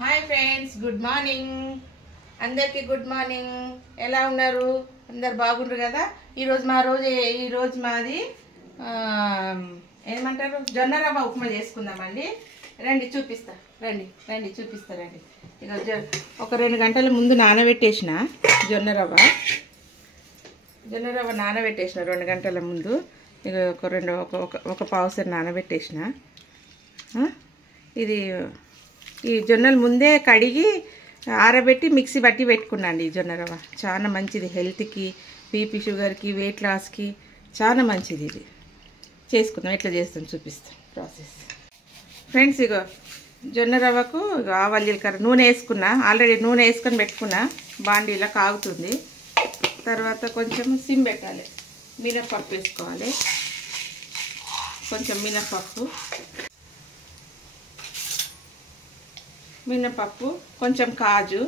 Hi friends, good morning. అందరికీ good morning. ఎలా ఉన్నారు? అందరు బాగుంటారు కదా. ఈరోజు మాది ఏమంటారు, జొన్న రవ్వ ఉప్మా చేసుకుందామండి. రండి చూపిస్తా. రండి చూపిస్తా. ఇక ఒక 2 గంటల ముందు నానబెట్టేసిన జొన్న రవ్వ నానబెట్టేసిన 2 గంటల ముందు. ఇక ఒక పావుసేరు నానబెట్టేసిన. ఇది ఈ జొన్నలు ముందే కడిగి ఆరబెట్టి మిక్సీ పట్టి పెట్టుకున్నాండి. ఈ జొన్న రవ్వ చాలా మంచిది, హెల్త్కి, బీపీ, షుగర్కి, వెయిట్ లాస్కి చాలా మంచిది. ఇది చేసుకుందాం. ఎట్లా చేస్తాం చూపిస్తాం ప్రాసెస్. ఫ్రెండ్స్, ఇగో జొన్న రవ్వకు ఆవాలు, జీలకర్ర, నూనె వేసుకున్నా. ఆల్రెడీ నూనె వేసుకొని పెట్టుకున్నా. బాండీలా కాగుతుంది. తర్వాత కొంచెం సిమ్ పెట్టాలి. మినప్పప్పు వేసుకోవాలి. కొంచెం మినపప్పు, కొంచెం కాజు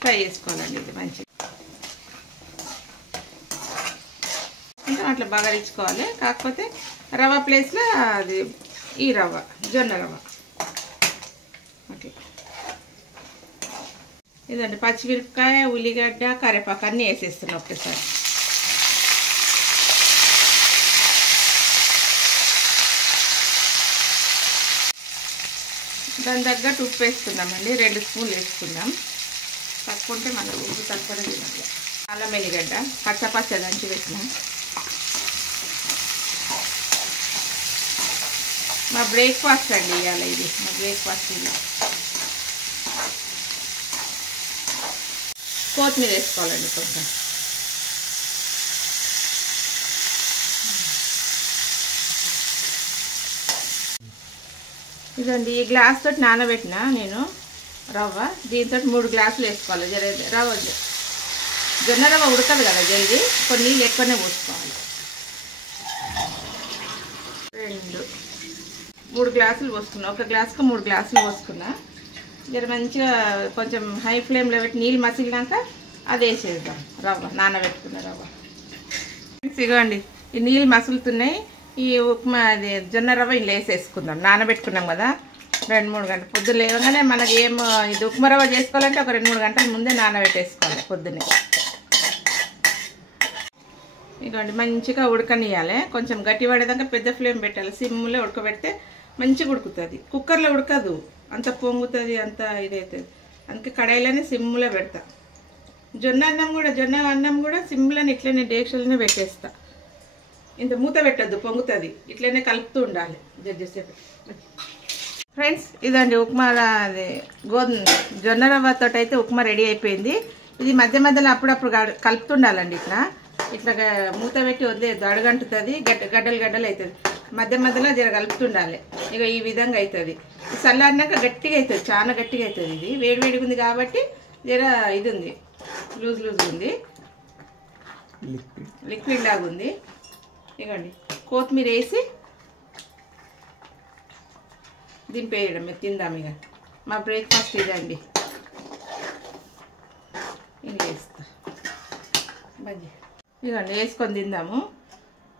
ఫ్రై చేసుకోవాలండి. ఇది మంచిది. కొంచెం అట్లా బగారించుకోవాలి. కాకపోతే రవ్వ ప్లేస్లో అది ఈ రవ్వ, జొన్న రవ్వ అట్లా. ఇదండి పచ్చిమిరపకాయ, ఉల్లిగడ్డ, కరివేపాకు అన్నీ వేసేస్తున్నాం ఒకేసారి. దాని తగ్గట్టు ఉప్పు వేసుకుందామండి. 2 స్పూన్లు వేసుకుందాం. తక్కువంటే మన ఉప్పు తక్కువనే తినాలి. అల్లం వెల్లిగడ్డ పచ్చ దంచి పెట్టిన. మా బ్రేక్ఫాస్ట్ అండి ఇవాళ. ఇది మా బ్రేక్ఫాస్ట్. ఇలా కొత్తిమీర వేసుకోవాలండి కొంచెం. ఇదండి ఈ గ్లాస్ తోటి నానబెట్టిన నేను రవ్వ. దీంతో 3 గ్లాసులు వేసుకోవాలి. జొన్న రవ్వ ఉడకదు కదా జల్దీ. కొన్ని నీళ్ళు ఎక్కువనే పోసుకోవాలి. 3 గ్లాసులు పోసుకున్నా. ఒక గ్లాసుకు 3 గ్లాసులు పోసుకున్నా. మంచిగా కొంచెం హై ఫ్లేమ్లో పెట్టి నీళ్ళు మసిలినాక అది వేసేద్దాం. రవ్వ నానబెట్టుకున్న రవ్వ. ఇగోండి ఈ నీళ్ళు మసులుతున్నాయి. ఈ ఉప్మా అది జొన్న రవ్వ ఇలా వేసేసుకుందాం. నానబెట్టుకున్నాం కదా 2-3 గంటలు. పొద్దున్న లేవగానే మనకి ఇది ఉప్మా రవ్వ చేసుకోవాలంటే ఒక 2-3 గంటల ముందే నానబెట్టేసుకోవాలి పొద్దున్నే. ఇదిగోండి మంచిగా ఉడకనియాలి. కొంచెం గట్టి పడేదాకా పెద్ద ఫ్లేమ్ పెట్టాలి. సిమ్లో ఉడకబెడితే మంచిగా ఉడుకుతుంది. కుక్కర్లో ఉడకదు, అంత పొంగుతుంది, అంత ఇదవుతుంది. అందుకే కడాయిలోనే సిమ్లో పెడతా. జొన్న అన్నం కూడా సిమ్లోనే ఇట్లనే డేక్షలోనే పెట్టేస్తా. ఇంత మూత పెట్టద్దు, పొంగుతుంది. ఇట్లనే కలుపుతూ ఉండాలి జడ్జెసేపు. ఫ్రెండ్స్, ఇదండి ఉప్మా. అది జొన్న రవ్వతో అయితే ఉప్మా రెడీ అయిపోయింది. ఇది మధ్య మధ్యలో అప్పుడప్పుడు కలుపుతుండాలండి. ఇట్లా మూత పెట్టి వదిలేదు, అడుగంటుతుంది, గడ్డలు అవుతుంది. మధ్య మధ్యలో జర కలుపుతుండాలి. ఇక ఈ విధంగా అవుతుంది. చల్లారినాక గట్టిగా అవుతుంది, చాలా గట్టిగా అవుతుంది. ఇది వేడివేడిగా ఉంది కాబట్టి జర ఇది ఉంది, లూజ్ ఉంది, లిక్విడ్ లాగా ఉంది. ఇగోండి కొత్తిమీర వేసి దింపేయడం, తిందాం. ఇక మా బ్రేక్ఫాస్ట్ ఇదండి. ఇది వేస్తా బజ్జీ. ఇదండి వేసుకొని తిందాము.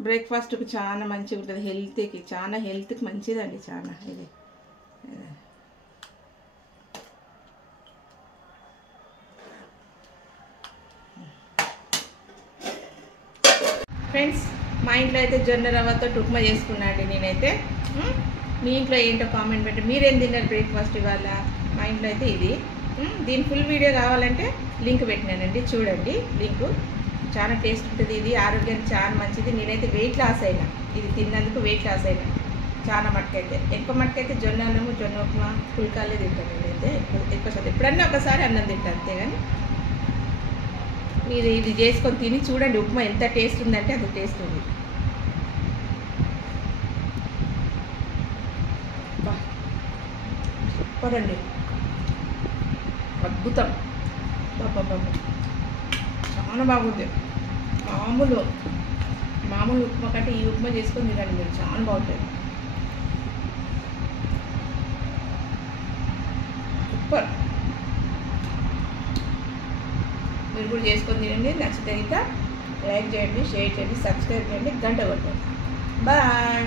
బ్రేక్ఫాస్ట్కి చాలా మంచిగా ఉంటుంది. హెల్త్కి మంచిదండి చాలా. ఇది ఫ్రెండ్స్, మా ఇంట్లో అయితే జొన్న రవ్వతో ఉప్మా చేసుకున్నా అండి నేనైతే. మీ ఇంట్లో ఏంటో కామెంట్ పెట్టి మీరేం తిన్నారు బ్రేక్ఫాస్ట్ ఇవాళ. మా ఇంట్లో అయితే ఇది. దీని ఫుల్ వీడియో కావాలంటే లింక్ పెట్టినానండి, చూడండి. లింకు చాలా టేస్ట్ ఉంటుంది. ఇది ఆరోగ్యానికి చాలా మంచిది. నేనైతే వెయిట్ లాస్ అయినా, ఇది తిన్నందుకు వెయిట్ లాస్ అయినా చాలా మట్టుకైతే. ఎక్కువ మట్టుకైతే జొన్న అన్నము, జొన్న ఉప్మా, పుల్కాలే తింటాను నేనైతే ఎక్కువ శాతం. ఎప్పుడన్నా ఒకసారి అన్నం తింటాను అంతేగాని. మీరు ఇది చేసుకొని తిని చూడండి. ఉప్మా ఎంత టేస్ట్ ఉందంటే అంత టేస్ట్ ఉంది. సూపర్ అండి, అద్భుతం. చాలా బాగుంది. మామూలు ఉప్మా కంటే ఈ ఉప్మా చేసుకొని తినండి మీరు, చాలా బాగుంటుంది. సూపర్. మీరు కూడా చేసుకొని తినండి. నచ్చితే లైక్ చేయండి, షేర్ చేయండి, సబ్స్క్రైబ్ చేయండి, గంట కొట్టండి. బాయ్.